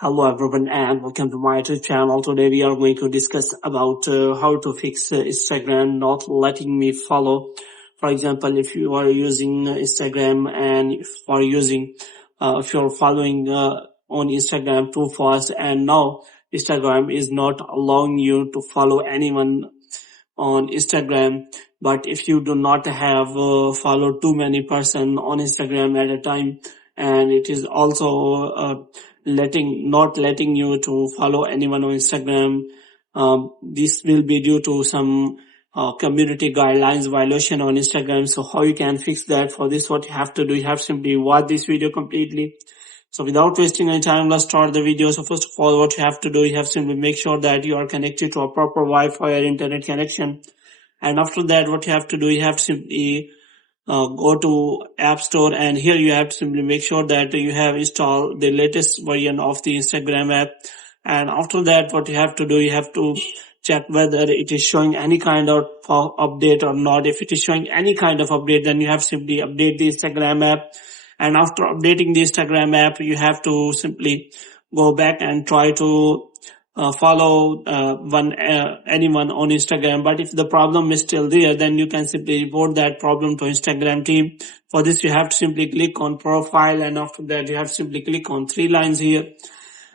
Hello everyone and welcome to my YouTube channel. Today we are going to discuss about how to fix Instagram not letting me follow. For example, if you are using Instagram and if you're following on Instagram too fast and now Instagram is not allowing you to follow anyone on Instagram. But if you do not have follow too many person on Instagram at a time, and it is also not letting you to follow anyone on Instagram, this will be due to some community guidelines violation on Instagram. So how you can fix that? For this, what you have to do, you have to simply watch this video completely. So without wasting any time, let's start the video. So first of all, what you have to do, you have to simply make sure that you are connected to a proper Wi-Fi or internet connection. And after that, what you have to do, you have to simply go to App Store, and here you have to simply make sure that you have installed the latest version of the Instagram app. And after that, what you have to do, you have to check whether it is showing any kind of update or not. If it is showing any kind of update, then you have to simply update the Instagram app. And after updating the Instagram app, you have to simply go back and try to follow anyone on Instagram. But if the problem is still there, then you can simply report that problem to Instagram team. For this, you have to simply click on profile, and after that you have to simply click on three lines here.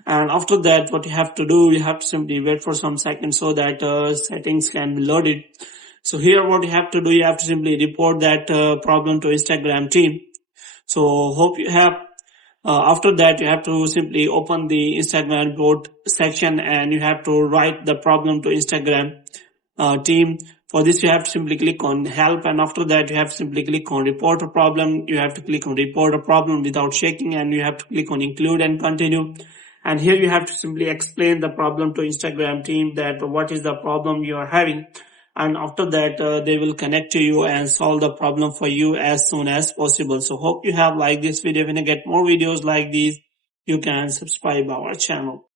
And after that, what you have to do, you have to simply wait for some seconds so that settings can be loaded. So here what you have to do, you have to simply report that problem to Instagram team. So hope you have after that, you have to simply open the Instagram report section, and you have to write the problem to Instagram team. For this, you have to simply click on help, and after that, you have to simply click on report a problem. You have to click on report a problem without shaking, and you have to click on include and continue. And here you have to simply explain the problem to Instagram team, that what is the problem you are having. And after that, they will connect to you and solve the problem for you as soon as possible. So hope you have liked this video. When you get more videos like these, you can subscribe our channel.